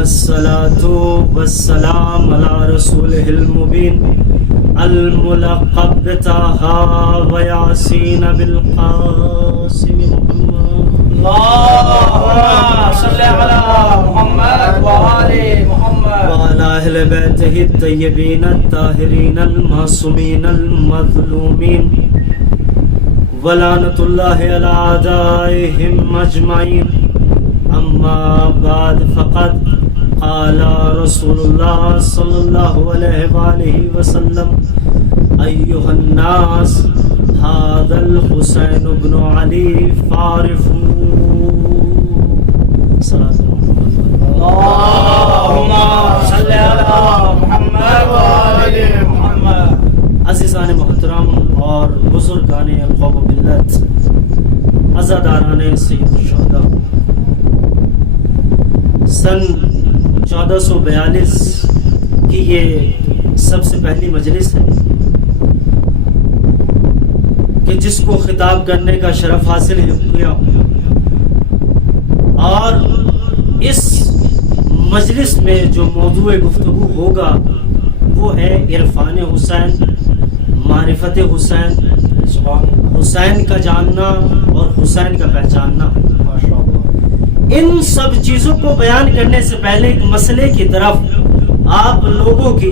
الصلاة والسلام على رسوله المبين الملقب بطه وياسين بالقاسم محمد اللهم صل على محمد وآل محمد وعلى أهل بيته الطيبين الطاهرين المعصومين المظلومين ولعنة الله على أعدائهم أجمعين. أما بعد فقد قال رسول الله صلى الله عليه وآله وسلم أيها الناس هذا الحسين بن علي فاعرفوا صلاة اللهم صل على محمد وآل محمد. عزیزان محترم اور بزرگان قوم و ملت، عزاداران سید الشہداء، سن 1442 کی یہ سب سے پہلی مجلس ہے کہ جس کو خطاب کرنے کا شرف حاصل ہوا، اور اس مجلس میں جو موضوع گفتگو ہوگا وہ ہے عرفان حسین، معرفت حسین، حسین کا جاننا اور حسین کا پہچاننا. ان سب چیزوں کو بیان کرنے سے پہلے ایک مسئلے کی طرف آپ لوگوں کی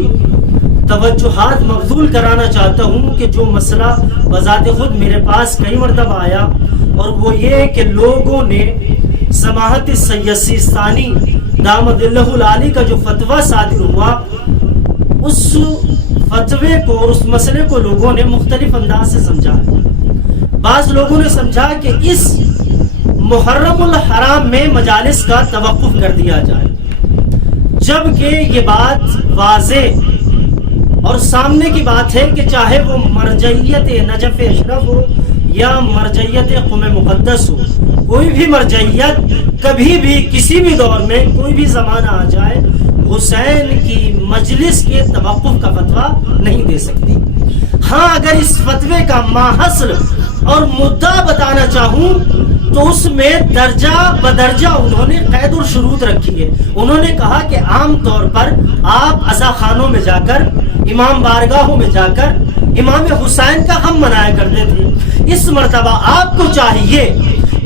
توجہات مبذول کرانا چاہتا ہوں کہ جو مسئلہ بذات خود میرے پاس کئی مرتبہ آیا، اور وہ یہ کہ لوگوں نے سماحت سید سیستانی دامت اللہ العالی کا جو فتویٰ صادر ہوا، اس فتوے کو اور اس مسئلے کو لوگوں نے مختلف انداز سے سمجھا. بعض لوگوں نے سمجھا کہ اس محرم الحرام میں مجالس کا توقف کر دیا جائے، جبکہ یہ بات واضح اور سامنے کی بات ہے کہ چاہے وہ مرجعیت نجف اشرف ہو یا مرجعیت قم مقدس ہو، کوئی بھی مرجعیت کبھی بھی کسی بھی دور میں کوئی بھی زمانہ آ جائے حسین کی مجلس کے توقف کا فتویٰ نہیں دے سکتی. ہاں، اگر اس فتوے کا ماحصل اور مدعا بتانا چاہوں تو اس میں درجہ بدرجہ انہوں نے قید و شروط رکھی ہے. انہوں نے کہا کہ عام طور پر آپ عزا خانوں میں جا کر، امام بارگاہوں میں جا کر امام حسین کا غم منایا کرتے تھے. اس مرتبہ آپ کو چاہیے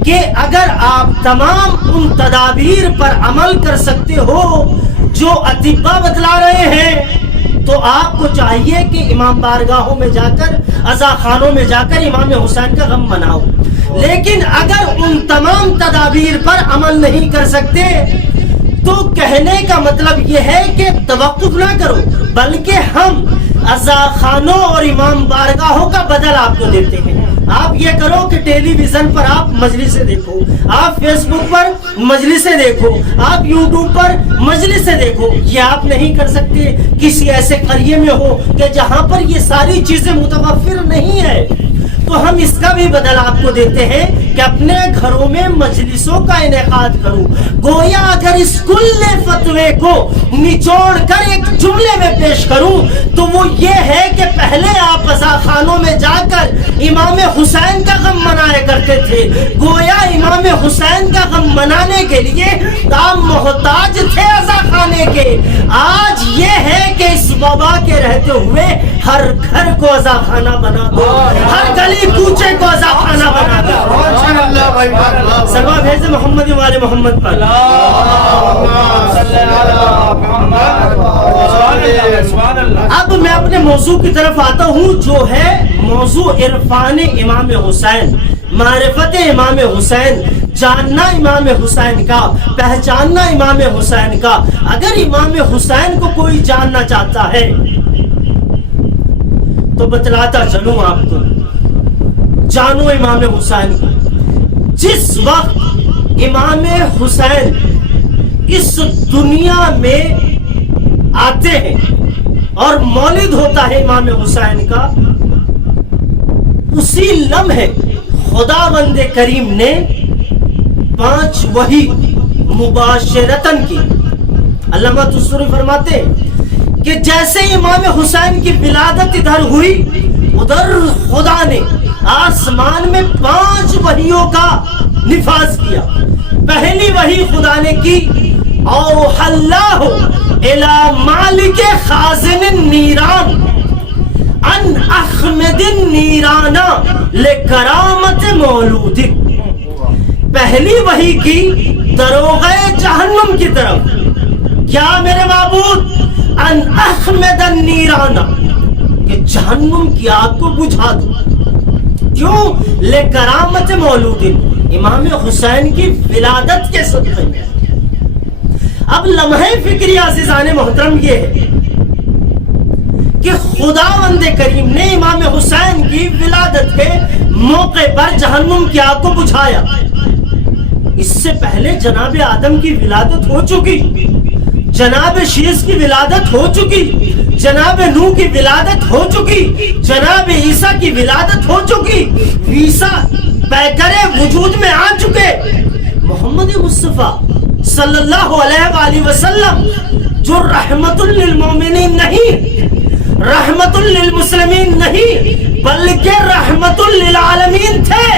کہ اگر آپ تمام ان تدابیر پر عمل کر سکتے ہو جو اطباء بتلا رہے ہیں، تو آپ کو چاہیے کہ امام بارگاہوں میں جا کر، عزا خانوں میں جا کر امام حسین کا غم مناؤ. لیکن اگر ان تمام تدابیر پر عمل نہیں کر سکتے تو کہنے کا مطلب یہ ہے کہ توقف نہ کرو، بلکہ ہم عزا خانوں اور امام بارگاہوں کا بدل آپ کو دیتے ہیں. آپ یہ کرو کہ ٹیلی ویژن پر آپ مجلسیں دیکھو، آپ فیس بک پر مجلسیں دیکھو، آپ یوٹیوب پر مجلسیں دیکھو. یہ آپ نہیں کر سکتے کسی ایسے قریے میں ہو کہ جہاں پر یہ ساری چیزیں متوفر نہیں ہے، تو ہم اس کا بھی بدل آپ کو دیتے ہیں کہ اپنے گھروں میں مجلسوں کا انعقاد کرو. گویا اگر اس کل فتوے کو نچوڑ کر ایک جملے میں پیش کروں تو وہ یہ ہے کہ پہلے آپ عزا خانوں میں جا کر امام حسین کا غم منایا کرتے تھے. گویا امام حسین کا غم منانے کے لیے آپ محتاج تھے عزا خانے کے. آج یہ ہے کہ اس وبا کے رہتے ہوئے ہر گھر کو عزا خانہ بنا دو، ہر گلی کوچے کو عزا خانہ بنا دو. سلوات بھیجے محمد والے محمد پر. اب میں اپنے موضوع کی طرف آتا ہوں جو ہے موضوع عرفان امام حسین، معرفت امام حسین، جاننا امام حسین کا، پہچاننا امام حسین کا. اگر امام حسین کو کوئی جاننا چاہتا ہے تو بتلاتا چلوں آپ کو، جانو امام حسین کو. جس وقت امام حسین اس دنیا میں آتے ہیں اور مولد ہوتا ہے امام حسین کا، اسی لمحے خداوند کریم نے 5 وحی مباشرتن کی. علامہ تصوری فرماتے کہ جیسے امام حسین کی ولادت ادھر ہوئی، ادھر خدا نے آسمان میں 5 وحیوں کا نفاذ کیا. پہلی وحی خدا نے کی اوحى اللہ الى مالک خازن النیران ان اخمد النیران لکرامت مولود. پہلی وحی کی دروغہ جہنم کی طرف. کیا میرے معبود؟ ان اخمد النیران، کہ جہنم کی آگ کو بجھا دو. کیوں؟ لکرامت مولود، امام حسین کی ولادت کے صدقے میں. اب لمحہ فکری عزیزان محترم یہ ہے کہ خداوند کریم نے امام حسین کی ولادت کے موقع پر جہنم کی آگ کو بجھایا. اس سے پہلے جناب آدم کی ولادت ہو چکی، جناب شیس کی ولادت ہو چکی، جناب نوح کی ولادت ہو چکی، جناب عیسیٰ کی ولادت ہو چکی. عیسیٰ پیکر وجود میں آ چکے. محمد مصطفیٰ صلی اللہ علیہ وآلہ وسلم جو رحمت للمومنین نہیں، رحمت للمسلمین نہیں، بلکہ رحمت للعالمین تھے،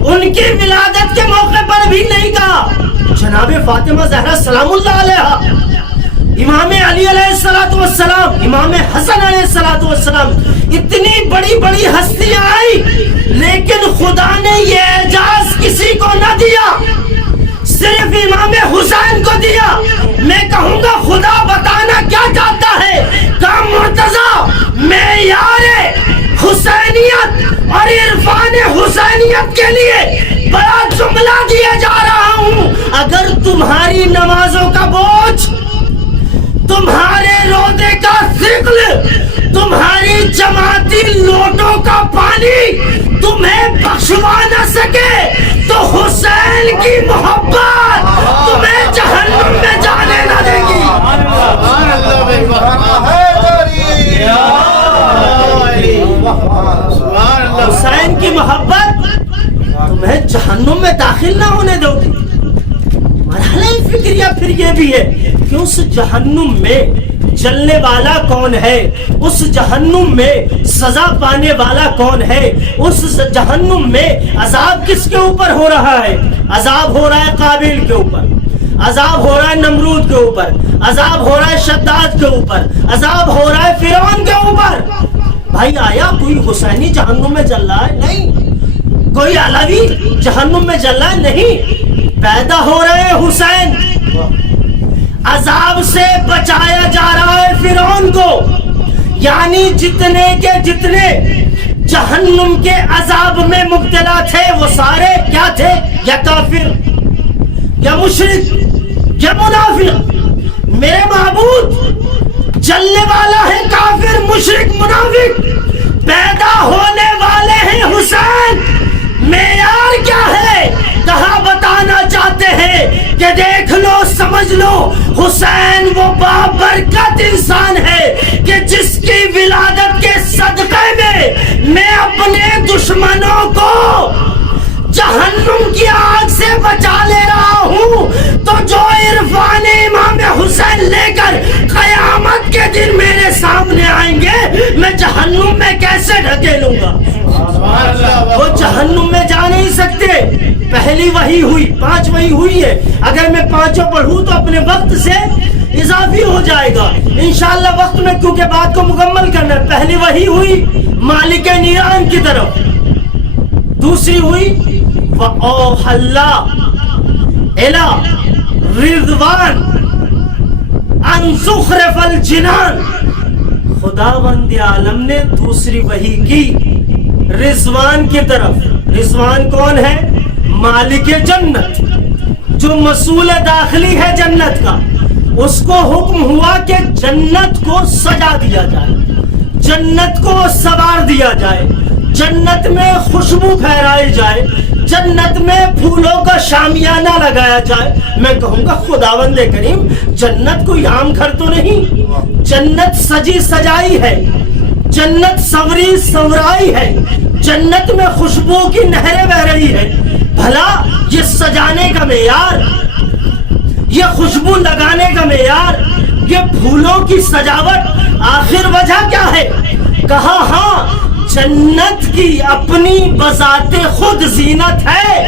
ان کی ولادت کے موقع پر بھی نہیں کہا جناب فاطمہ زہرا سلام اللہ علیہا، امام علی علیہ السلام، امام حسن علیہ السلام، اتنی بڑی بڑی ہستیاں آئی، لیکن خدا نے یہ اعزاز کسی کو نہ دیا، صرف امام حسین کو دیا. میں کہوں گا خدا بتانا کیا چاہتا ہے؟ کہ مرتضی معیار حسینیت اور عرفان حسینیت کے لیے بڑا جملہ دیا جا رہا ہوں. اگر تمہاری نمازوں کا بوجھ، تمہارے روزے کا ثقل، تمہاری جماعتی لوٹوں کا پانی تمہیں بخشوا نہ سکے تو حسین کی محبت تمہیں جہنم میں جانے نہ دے گی. حسین کی محبت تمہیں جہنم میں داخل نہ ہونے دو گی. مرحلہ فکریہ پھر یہ بھی ہے کہ اس جہنم میں جلنے والا کون ہے، اس جہنم میں سزا پانے والا کون ہے، اس جہنم میں عذاب کس کے اوپر ہو رہا ہے. عذاب ہو رہا ہے قابیل کے اوپر، عذاب ہو رہا ہے نمرود کے اوپر، عذاب ہو رہا ہے شداد کے اوپر، عذاب ہو رہا ہے فرعون کے اوپر. بھائی آیا کوئی حسینی جہنم میں جل رہا ہے؟ نہیں. کوئی علوی جہنم میں جل رہا ہے؟ نہیں. پیدا ہو رہے حسین، عذاب سے بچایا جا رہا ہے فرعون کو. یعنی جتنے کے جتنے جہنم کے عذاب میں مبتلا تھے وہ سارے کیا تھے؟ یا کافر، یا مشرک، یا منافق. میرے معبود جلنے والا ہے کافر، مشرک، منافق. پیدا ہونے والے ہیں حسین. معیار کیا ہے؟ کہاں بتانا چاہتے ہیں کہ دیکھ لو، سمجھ لو، حسین وہ بابرکت انسان ہے کہ جس کی ولادت کے صدقے میں اپنے دشمنوں کو جہنم کی آگ سے بچا لے رہا ہوں. تو جو عرفان امام حسین لے کر قیامت کے دن میرے سامنے آئیں گے میں جہنم میں کیسے ڈھکیلوں گا؟ وہ جہنم میں جا نہیں سکتے. پہلی وحی ہوئی، 5 وحی ہوئی ہے. اگر میں 5 پڑھوں تو اپنے وقت سے اضافی ہو جائے گا انشاءاللہ وقت میں، کیونکہ بات کو مکمل کرنا ہے. پہلی وحی ہوئی مالک نیران کی طرف، دوسری ہوئی وَأَوْحَى اللَّهُ إِلَى رِضْوَانٍ أَن زُخْرِفَ الْجِنَانِ. خداوند عالم نے دوسری وحی کی رضوان کی طرف. رضوان کون ہے؟ مالک جنت، جو مسئول داخلی ہے جنت کا. اس کو حکم ہوا کہ جنت کو سجا دیا جائے، جنت کو سوار دیا جائے، جنت میں خوشبو پھیلائی جائے، جنت میں پھولوں کا شامیانہ لگایا جائے. میں کہوں گا خداوند کریم جنت کوئی عام گھر تو نہیں، جنت سجی سجائی ہے، جنت سوری سورائی ہے، جنت میں خوشبو کی نہریں بہ رہی ہے. بھلا یہ سجانے کا معیار، یہ خوشبو لگانے کا معیار، یہ پھولوں کی سجاوٹ آخر وجہ کیا ہے؟ کہا ہاں جنت کی اپنی بذات خود زینت ہے،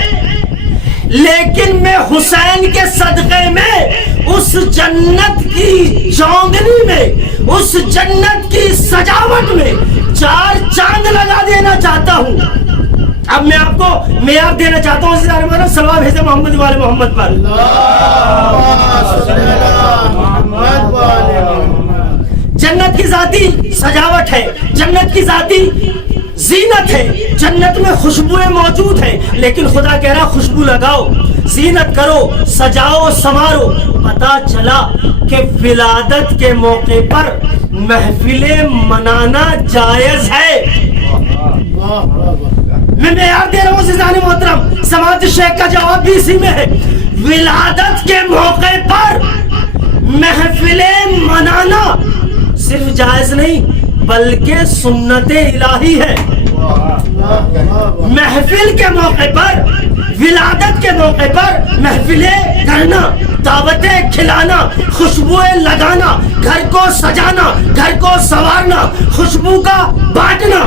لیکن میں حسین کے صدقے میں اس جنت کی چاندنی میں, اس جنت کی سجاوٹ میں 4 چاند لگا دینا چاہتا ہوں. اب میں آپ کو معیار دینا چاہتا ہوں صلوات بھیجے محمد والے محمد پر. جنت کی ذاتی سجاوٹ ہے, جنت کی ذاتی زینت ہے, جنت میں خوشبوئیں موجود ہیں, لیکن خدا کہہ رہا خوشبو لگاؤ, زینت کرو, سجاؤ, سنوارو. پتا چلا کہ ولادت کے موقع پر محفلیں منانا جائز ہے. میں معیار دے رہا ہوں عزیزان محترم, سماعت شیخ کا جواب بھی اسی میں ہے. ولادت کے موقع پر محفلیں منانا صرف جائز نہیں بلکہ سنت الہی ہے. محفل کے موقع پر, ولادت کے موقع پر محفلیں کرنا, دعوتیں کھلانا, خوشبوئیں لگانا, گھر کو سجانا, گھر کو سنوارنا, خوشبو کا بانٹنا,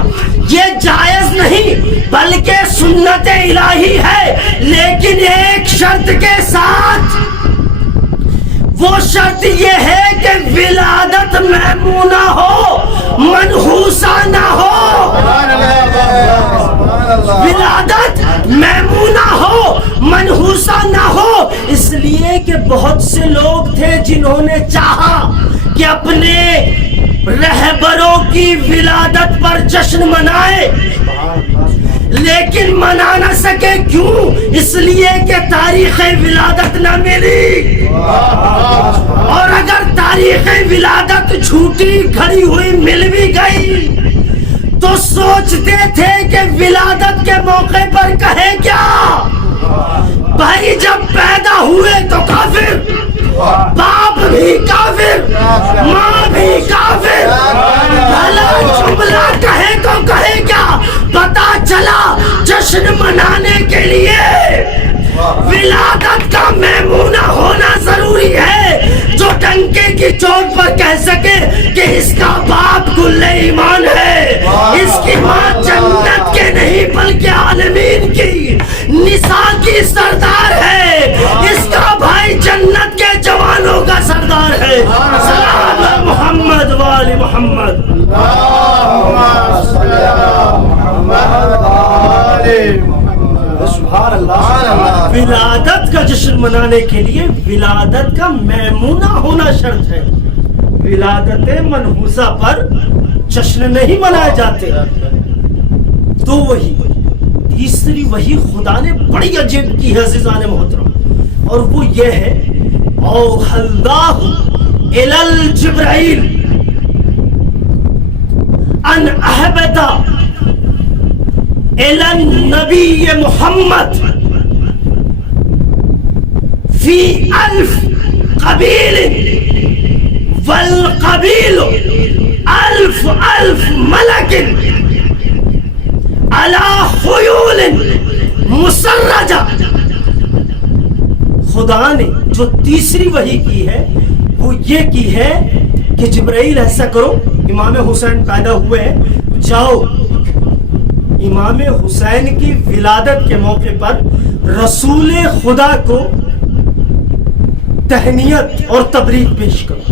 یہ جائز نہیں بلکہ سنت الہی ہے, لیکن ایک شرط کے ساتھ. وہ شرط یہ ہے کہ ولادت میمونہ ہو, منحوسہ نہ ہو. ولادت میمونہ ہو, منحوسہ نہ ہو. اس لیے کہ بہت سے لوگ تھے جنہوں نے چاہا کہ اپنے رہبروں کی ولادت پر جشن منائے, لیکن منا نہ سکے. کیوں؟ اس لیے کہ تاریخ ولادت نہ ملی, اور اگر تاریخ ولادت جھوٹی گھڑی ہوئی مل بھی گئی تو سوچتے تھے کہ ولادت کے موقع پر کہے کیا. بھائی جب پیدا ہوئے تو کافر, باپ بھی کافر, ماں بھی کافر, بھلا جملہ کہے تو کہے کیا. پتا چلا جشن منانے کے لیے ولادت کا میمونہ ہونا ضروری ہے, جو ڈنکے کی چوٹ پر کہہ سکے کہ اس کا باپ کل ایمان ہے, اس کی ماں جنت کے نہیں بلکہ عالمین کی نساء کی سردار ہے, اس کا بھائی جنت کے جوانوں کا سردار ہے. سلام محمد وآل محمد. ولادت کا جشن منانے کے لیے ولادت کا میمونہ ہونا شرط ہے. ولادت منحوسہ پر جشن نہیں منائے جاتے. تو وہی تیسری وہی خدا نے بڑی عجیب کی ہے عزیزان محترم, اور وہ یہ ہے اوحی اللہ الی الجبرائیل ان اہبط الی النبی محمد فی 1000 قبیل والقبیل 1000 ملک علی خیول مسرجہ. خدا نے جو تیسری وحی کی ہے وہ یہ کی ہے کہ جبرائیل ایسا کرو, امام حسین پیدا ہوئے ہیں, جاؤ امام حسین کی ولادت کے موقع پر رسول خدا کو تہنیت اور تبریک پیش کرو.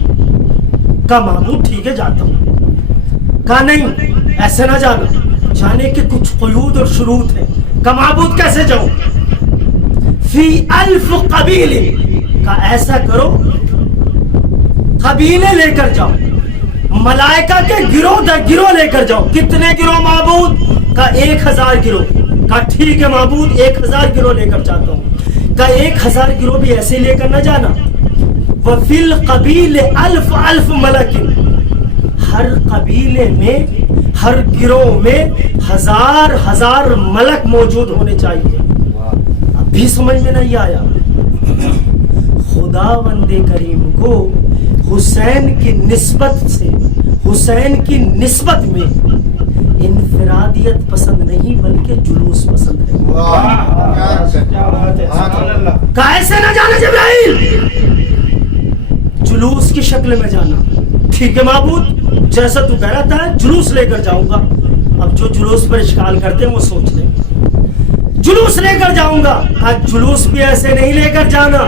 کہا معبود ٹھیک ہے جاتا ہوں. کہا نہیں ایسے نہ جانا, جانے کے کچھ قیود اور شروط ہیں. کہا معبود کیسے جاؤں؟ فی 1000 قبیل. کہا ایسا کرو قبیلے لے کر جاؤ, ملائکہ کے گروہ در گروہ لے کر جاؤ. کتنے گروہ معبود؟ کہا 1000 گروہ. کہا ٹھیک ہے معبود 1000 گروہ لے کر جاتا ہوں. کہا 1000 گروہ بھی ایسے لے کر نہ جانا. وفی القبیل 1000 ملک. ہر قبیلے میں ہر گروہ میں 1000 ملک موجود ہونے چاہیے. اب بھی سمجھ میں نہیں آیا. خدا بندے کریم کو حسین کی نسبت سے, حسین کی نسبت میں انفرادیت پسند نہیں بلکہ جلوس پسند ہے. کیسے نہ جانا جبرائیل, جلوس کی شکل میں جانا. ٹھیک ہے معبود جیسا تو کہہ رہا تھا جلوس لے کر جاؤں گا. اب جو جلوس پر اشکال کرتے ہیں وہ سوچ لیں. جلوس لے کر جاؤں گا. جلوس بھی ایسے نہیں لے کر جانا.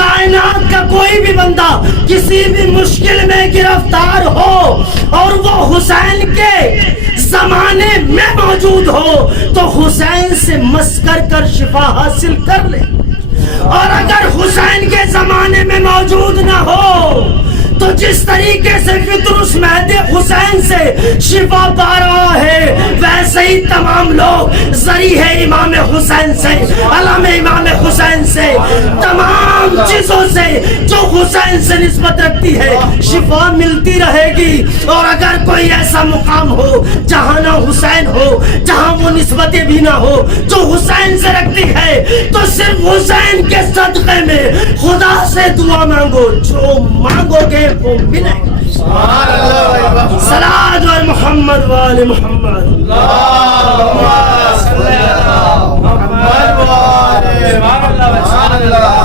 کائنات کا کوئی بھی بندہ کسی بھی مشکل میں گرفتار ہو اور وہ حسین کے زمانے میں موجود ہو تو حسین سے مسکر کر شفا حاصل کر لے، اور اگر حسین کے زمانے میں موجود نہ ہو تو جس طریقے سے فطرس مہدی حسین سے شفا پا رہا ہے ویسے ہی تمام لوگ ذریعہ امام حسین سے، علم امام حسین سے، تمام چیزوں سے جو حسین سے نسبت رکھتی ہے شفا ملتی رہے گی۔ اور اگر کوئی ایسا مقام ہو جہاں نہ حسین ہو، جہاں وہ نسبتیں بھی نہ ہو جو حسین سے رکھتی ہے، تو صرف حسین کے صدقے میں خدا سے دعا مانگو، جو مانگو گے وہ ملے گا۔ سبحان اللہ، صلاۃ و محمد وآل محمد۔ اللہم صلی علی محمد وآل محمد۔ سبحان اللہ،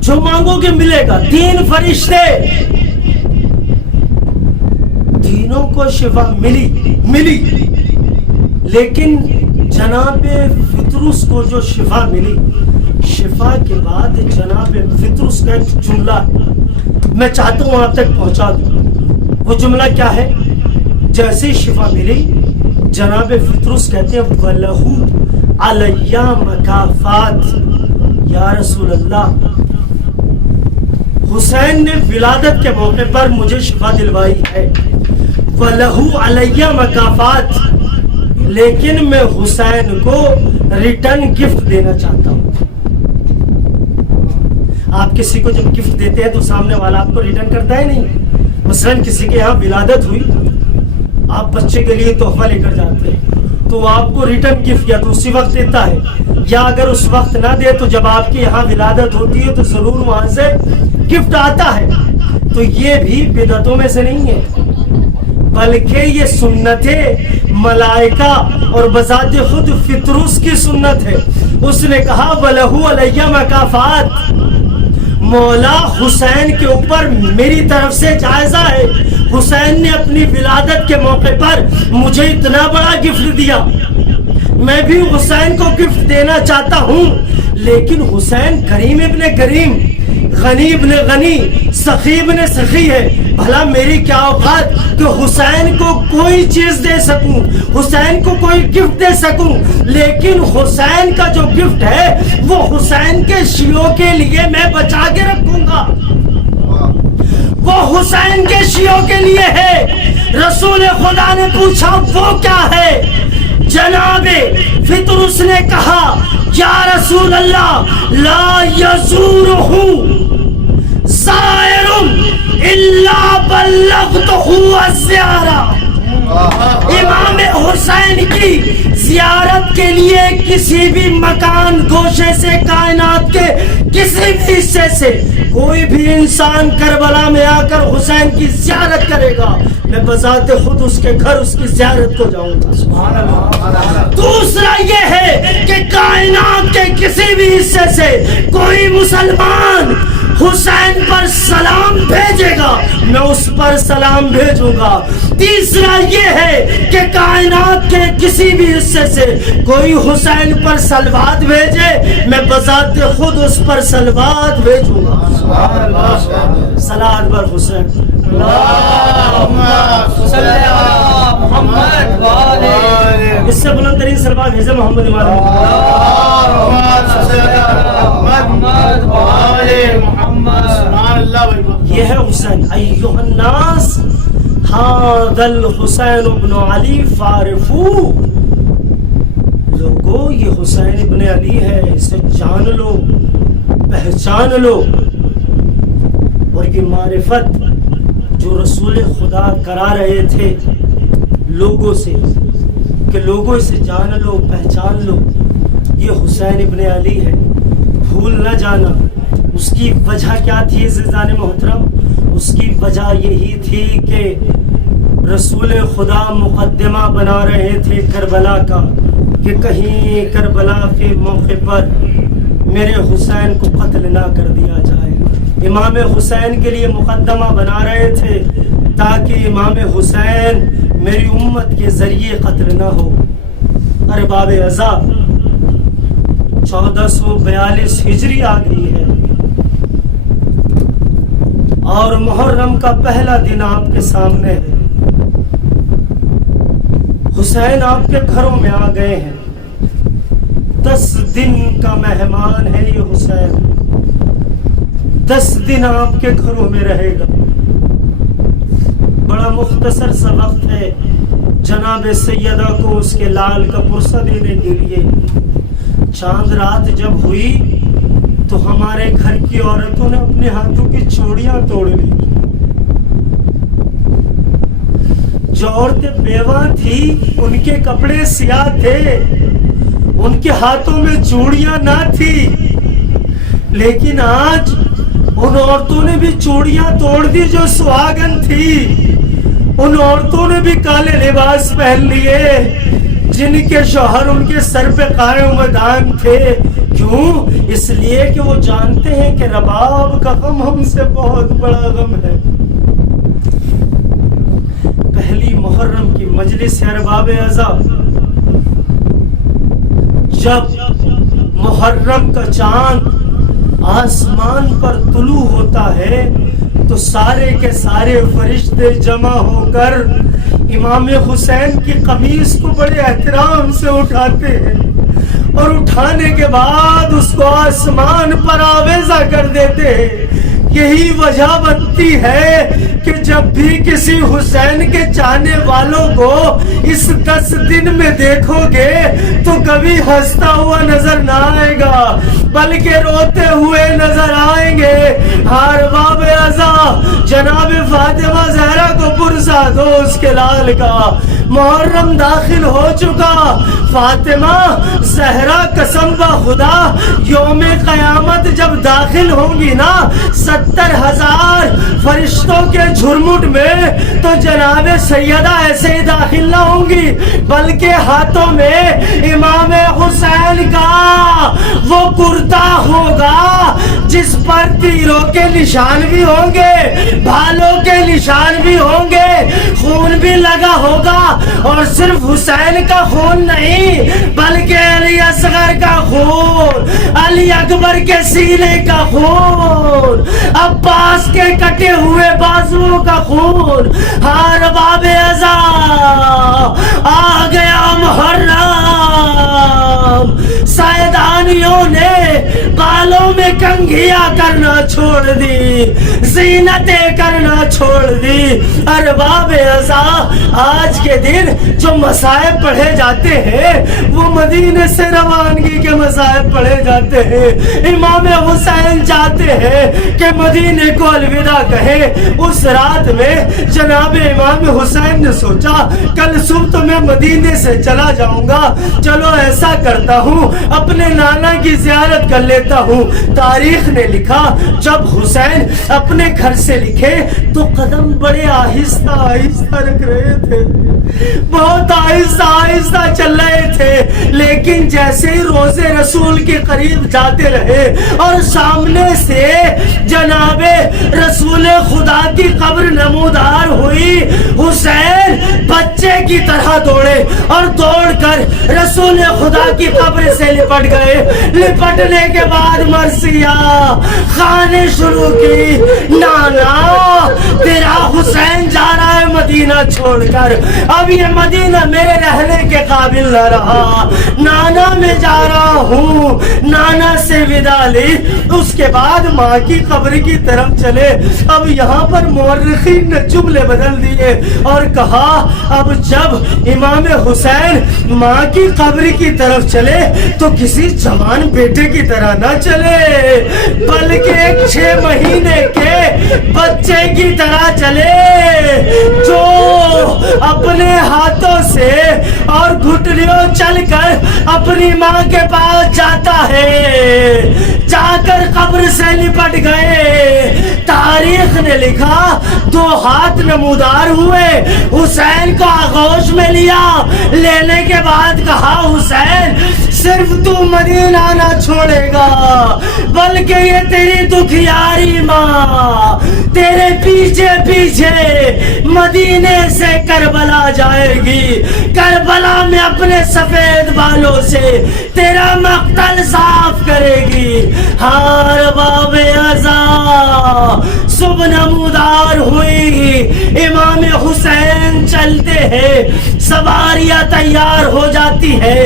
جو مانگو گے ملے گا۔ تین فرشتے، تینوں کو شفا ملی، لیکن جناب فطرس کو جو شفا ملی، شفا کے بعد جناب فطرس کا ایک جملہ میں چاہتا ہوں آپ تک پہنچا دوں۔ وہ جملہ کیا ہے؟ جیسے شفا ملی جناب فطرس کہتے ہیں وَلَهُ عَلَيَّ مَكَافَاتٍ، یا رسول اللہ حسین نے ولادت کے موقع پر مجھے شفا دلوائی ہے، وَلَهُ عَلَيَّ مَكَافَاتٍ، لیکن میں حسین کو ریٹرن گفٹ دینا چاہتا ہوں۔ آپ کسی کو جب گفٹ دیتے ہیں تو سامنے والا آپ کو ریٹرن کرتا ہے نہیں۔ مثلا کسی کے یہاں ولادت ہوئی، آپ بچے کے لیے تحفہ لے کر جاتے ہیں تو آپ کو ریٹرن گفٹ یا تو اسی وقت دیتا ہے، یا اگر اس وقت نہ دے تو جب آپ کے یہاں ولادت ہوتی ہے تو ضرور وہاں سے گفٹ آتا ہے۔ تو یہ بھی بدعتوں میں سے نہیں ہے، بلکہ یہ سنت ملائکہ اور بذات خود فطرس کی سنت ہے۔ اس نے کہا وَلَهُ عَلَيَّ مَكَافَاتٍ، مولا حسین کے اوپر میری طرف سے جائزہ ہے، حسین نے اپنی ولادت کے موقع پر مجھے اتنا بڑا گفٹ دیا، میں بھی حسین کو گفٹ دینا چاہتا ہوں، لیکن حسین کریم ابن کریم، غنی ابن غنی، سخی ابن سخی ہے، بھلا میری کیا اوقات کہ حسین کو کوئی چیز دے سکوں، حسین کو کوئی گفٹ دے سکوں، لیکن حسین کا جو گفٹ ہے وہ حسین کے شیعوں کے لیے میں بچا کے رکھوں گا، وہ حسین کے شیعوں کے لیے ہے۔ رسول خدا نے پوچھا وہ کیا ہے؟ جناب فطرس نے کہا یا رسول اللہ لا یزورہ زائر الا بلغتہ الزیارہ، امام حسین کی زیارت کے لیے کسی بھی مکان گوشے سے، کائنات کے کسی بھی حصے سے کوئی بھی انسان کربلا میں آ کر حسین کی زیارت کرے گا، میں بذات خود اس کے گھر اس کی زیارت کو جاؤں گا۔ سبحان اللہ۔ دوسرا یہ ہے کہ کائنات کے کسی بھی حصے سے کوئی مسلمان حسین پر سلام بھیجے گا، میں اس پر سلام بھیجوں گا۔ تیسرا یہ ہے کہ کائنات کے کسی بھی حصے سے کوئی حسین پر صلوات بھیجے، میں بذات خود اس پر صلوات بھیجوں گا۔ صلوات بر حسین، اللہم صلی علی محمد وآل، اس سے بلند ترین صلوات بھیجے محمد اللہم صلی علی محمد وآل محمد۔ سبحان اللہ۔ یہ ہے حسین۔ ایھا الناس ھذا الحسین ابن علی فاعرفوہ، لوگو یہ حسین ابن علی ہے، اسے جان لو، پہچان لو۔ اور یہ معرفت جو رسول خدا کرا رہے تھے لوگوں سے کہ لوگوں اسے جان لو، پہچان لو، یہ حسین ابن علی ہے، بھول نہ جانا۔ اس کی وجہ کیا تھی عزیزان محترم؟ اس کی وجہ یہی تھی کہ رسول خدا مقدمہ بنا رہے تھے کربلا کا کہ کہیں کربلا کے موقع پر میرے حسین کو قتل نہ کر دیا جائے۔ امام حسین کے لیے مقدمہ بنا رہے تھے تاکہ امام حسین میری امت کے ذریعے قتل نہ ہو۔ ارباب رضا 1442 ہجری آ گئی ہے اور محرم کا پہلا دن آپ کے سامنے ہے. حسین آپ کے گھروں میں آ گئے ہیں. 10 دن کا مہمان ہے یہ حسین. 10 دن آپ کے گھروں میں رہے گا. بڑا مختصر سا وقت ہے جناب سیدہ کو اس کے لال کا پرسہ دینے کے لیے. چاند رات جب ہوئی تو ہمارے گھر کی عورتوں نے اپنے ہاتھوں کی چوڑیاں توڑ لی. جو عورتیں بیوہ تھی ان کے کپڑے سیاہ تھے, ان کے ہاتھوں میں چوڑیاں نہ تھی. لیکن آج ان عورتوں نے بھی چوڑیاں توڑ دی جو سہاگن تھی. ان عورتوں نے بھی کالے لباس پہن لیے جن کے شوہر ان کے سر پہ قائم مدان تھے. کیوں؟ اس لیے کہ وہ جانتے ہیں کہ رباب کا غم ہم سے بہت بڑا غم ہے. پہلی محرم کی مجلس ہے ارباب اعضا. جب محرم کا چاند آسمان پر طلوع ہوتا ہے تو سارے کے سارے فرشتے جمع ہو کر امام حسین کی قمیص کو بڑے احترام سے اٹھاتے ہیں اور اٹھانے کے بعد اس کو آسمان پر آویزہ کر دیتے ہیں. یہی وجہ بنتی ہے کہ جب بھی کسی حسین کے چاہنے والوں کو اس 10 دن میں دیکھو گے تو کبھی ہنستا ہوا نظر نہ آئے گا بلکہ روتے ہوئے نظر آئیں گے. ارباب اعضا جناب فاطمہ زہرا کو پرسہ دو اس کے لال کا. محرم داخل ہو چکا. فاطمہ زہرا قسم خدا یوم قیامت جب داخل ہوں گی نا 70,000 فرشتوں کے جھرمٹ میں تو جناب سیدہ ایسے ہی داخل نہ ہوں گی بلکہ ہاتھوں میں امام حسین کا وہ کرتا ہوگا جس پر تیروں کے نشان بھی ہوں گے, بھالوں کے نشان بھی ہوں گے, خون بھی لگا ہوگا. اور صرف حسین کا خون نہیں بلکہ علی اصغر کا خون, علی اکبر کے سینے کا خون, عباس کے کٹے ہوئے بازوؤں کا خون. ارباب اعضا آ گیا محرم. سائدانیوں نے بالوں میں کنگھیاں کرنا چھوڑ دی, زینتیں کرنا چھوڑ دی. ارباب اعضا آج کے دن جو مصائب پڑھے جاتے ہیں وہ مدینے سے روانگی کے مصائب پڑھے جاتے ہیں. امام حسین چاہتے ہیں کہ مدینے کو الوداع کہے. اس رات میں جناب امام حسین نے سوچا کل صبح تو میں مدینے سے چلا جاؤں گا, چلو ایسا کرتا ہوں اپنے نانا کی زیارت کر لیتا ہوں. تاریخ نے لکھا جب حسین اپنے گھر سے لکھے تو قدم بڑے آہستہ آہستہ رکھ رہے تھے, بہت آہستہ آہستہ چل رہے تھے. لیکن جیسے ہی روزے رسول کے قریب جاتے رہے اور سامنے سے جناب رسول خدا کی قبر نمودار ہوئی, حسین بچے کی طرح دوڑے اور دوڑ کر رسول خدا کی قبر سے لپٹ گئے. لپٹنے کے بعد مرثیہ خانے شروع کی, نانا تیرا حسین جا رہا ہے مدینہ چھوڑ کر, اب یہ مدینہ میرے رہنے کے قابل نہ رہا, نانا میں جا رہا ہوں. نانا سے ودا لی, اس کے بعد ماں کی قبر کی طرف چلے. اب یہاں پر مورخین نے جملے بدل دیے اور کہا اب جب امام حسین ماں کی قبر کی طرف چلے تو کسی جوان بیٹے کی طرح نہ چلے بلکہ ایک 6 مہینے کے بچے کی طرح چلے جو اپنے ہاتھوں سے اور گھٹنوں چل کر اپنی ماں کے پاس جاتا ہے. جا کر قبر سے لپٹ گئے. تاریخ نے لکھا 2 ہاتھ نمودار ہوئے, حسین کو آغوش میں لیا, لینے کے بعد کہا حسین صرف تو مدینہ نہ چھوڑے گا بلکہ یہ تیری دکھیاری ماں, تیرے پیچھے پیچھے مدینے سے کربلا جائے گی، کربلا میں اپنے سفید بالوں سے تیرا مقتل صاف کرے گی۔ ہار باب ازا صبح نمودار ہوئی، امام حسین چلتے ہیں، سواریاں تیار ہو جاتی ہے،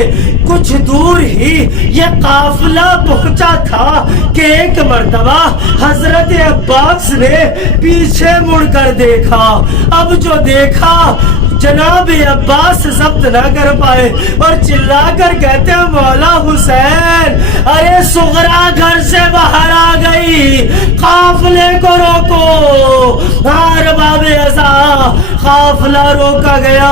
کچھ دور ہی یہ قافلہ پہنچا تھا کہ ایک مرتبہ حضرت عباس نے پیچھے مڑ کر دیکھا۔ اب جو دیکھا جناب عباس ضبط نہ کر پائے اور چلا کر کہتے ہیں مولا حسین ارے صغرا گھر سے باہر آ گئی، قافلے کو روکو۔ ہار باب ازا قافلہ روکا گیا،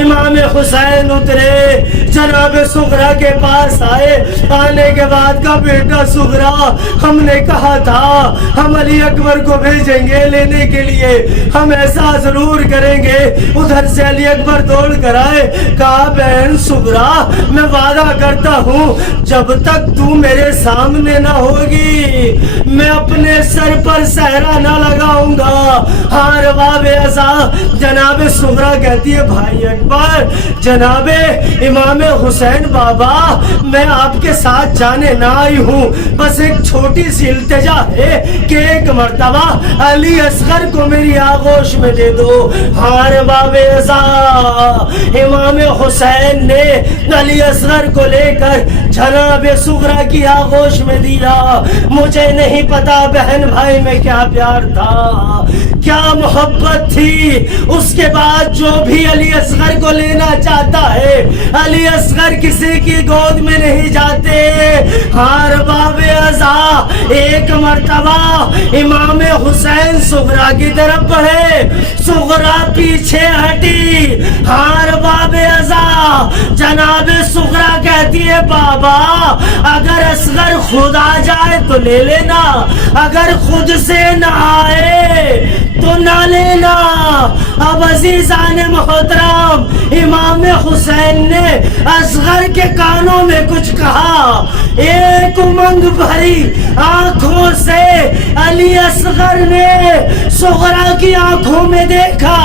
امام حسین اترے، جناب صغرا کے پاس آئے، آنے کے بعد کا بیٹا صغرا ہم نے کہا تھا ہم علی اکبر کو بھیجیں گے لینے کے لیے، ہم ایسا ضرور کریں گے۔ ادھر سے علی اکبر دوڑ کر آئے، کہا بہن صغرا میں وعدہ کرتا ہوں جب تک تو میرے سامنے نہ ہوگی میں اپنے سر پر صحرا نہ لگاؤں گا۔ ہار باب ازا جناب صغرا کہتی ہے بھائی اکبر، جناب امام حسین بابا میں آپ کے ساتھ جانے نہ آئی ہوں، بس ایک چھوٹی سی التجا ہے کہ ایک مرتبہ علی اصغر کو میری آغوش میں دے دو۔ ہار باب ازا امام حسین نے علی اصغر کو لے کر جناب صغرا کی آغوش میں دیا۔ مجھے نہیں پتا بہن بھائی میں کیا پیار تھا، کیا محبت تھی۔ اس کے بعد جو بھی علی اصغر کو لینا چاہتا ہے علی اصغر کسی کی گود میں نہیں جاتے۔ ہار باب ازا ایک مرتبہ امام حسین صغرا کی طرف بڑھے، صغرا پیچھے ہٹی۔ ہار باب ازا جناب صغرا کہتی ہے بابا اگر اصغر خود آ جائے تو لے لینا، اگر خود سے نہ آئے تو نہ لینا۔ اب عزیزان محترم امام حسین نے اصغر کے کانوں میں کچھ کہا، ایک امنگ بھری آنکھوں سے علی اصغر نے صغرا کی آنکھوں میں دیکھا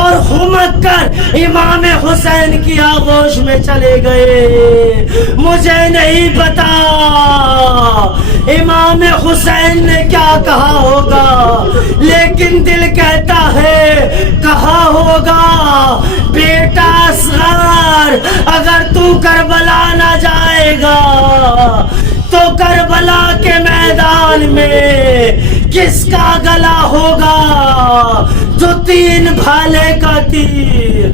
اور خمک کر امام حسین کی آغوش میں چلے گئے۔ مجھے نہیں پتا امام حسین نے کیا کہا ہوگا، لیکن دل کہتا ہے کہا ہوگا بیٹا اصغر اگر تو کربلا نہ جائے گا تو کربلا کے میدان میں کس کا گلا ہوگا جو 3 بھالے کا تیر۔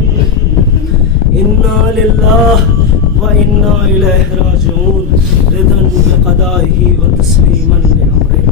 انا للہ و انا الیہ راجعون، رضا بقضائہ و تسلیما لامرہ۔